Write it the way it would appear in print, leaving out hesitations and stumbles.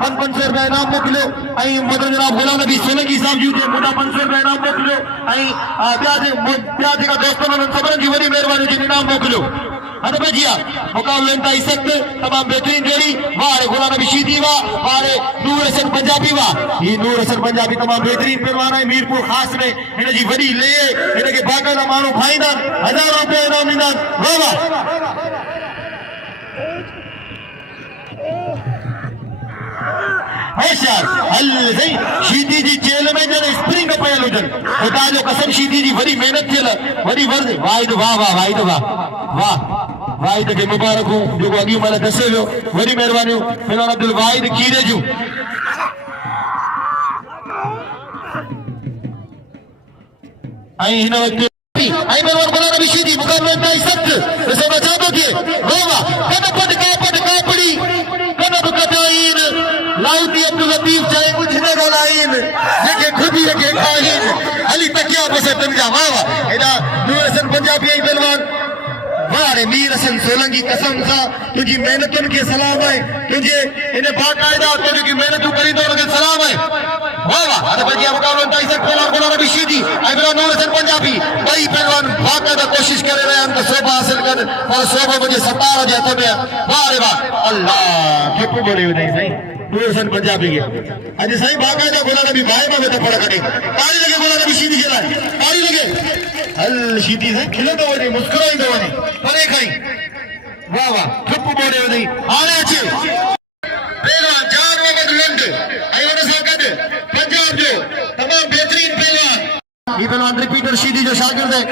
₹500 इनाम मोकिलियो ऐं मदर जनाब गुलाम नबी सोलंकी साहब जी हुजे मुंडा ₹500 इनाम मोकिलियो ऐं ॿिया जेका दोस्त उन्हनि सभिनी जी वॾी महिरबानी हुजे इनाम मोकिलियो। हद पे जिया मुकाबले इंतहाई सख्त तमाम बेहतरीन जोड़ी वारे गुलाम नबी शीदी वारे नूर हसन पंजाबी ये नूर हसन पंजाबी तमाम बेहतरीन पहलवान है मीरपुर खास में इन जी वडी ले इन के बाकायदा मानू भाईंदा ₹1000 इनाम ॾींदा। वाह वाह होशियार हल सही शीदी जी जेल में जन स्प्रिंग पयल हुजन खुदा जो कसम शीदी जी वडी मेहनत थियल वडी वर्द वाहिद वाह वाह वाहिद वाह वाह वाहिद के मुबारक हो जो अगी मां दसे वियो वडी मेहरबानी फिलहाल अब्दुल वाहिद कीरे जूं आई हिन वक्त आई मेहरबान गुलाम नबी शीदी मुकाबले इंतहाई सख्त इसे बचा तो थिए वाह वाह कद पट का पड़ी कद कटाइन लाउती अब्दुल लतीफ चाहे कुछ न गोलाइन जेके खुदी के खाइन अली तकिया बसे तंजा वाह वाह एदा नूर हसन पंजाबी आई पहलवान वारे मीर हसन सोलंकी कसम सा तुझी मेहनतुन के सलाम है तुझे इने बाकायदा तुझी मेहनतू करी तो उनके सलाम है। वाह वाह अरे बजिया मुकाबला इंतहाई सख्त पहलवान गुलाम नबी शीदी आई नूर हसन पंजाबी भाई पहलवान बाकायदा कोशिश करे रहे हैं शोभा हासिल कर और शोभा मुझे 17 जे हथ में वाह रे वाह अल्लाह ठेक बोले नहीं सही नूर हसन पंजाबी के अज सही बाकायदा गुलाम नबी भाई में तो फड़ा कटे ताली लगे गुलाम नबी शीदी के लाए ताली लगे हल शीदी से खिले तो वने मुस्कुराई तो वने परे खाई वाह वाह ठप बोले नहीं आने अच्छे पहलवान जान वक्त लंड आई वन सा कद पंजाब जो तमाम बेहतरीन पहलवान ये पहलवान रिपीटर शीदी जो शागिर्द है।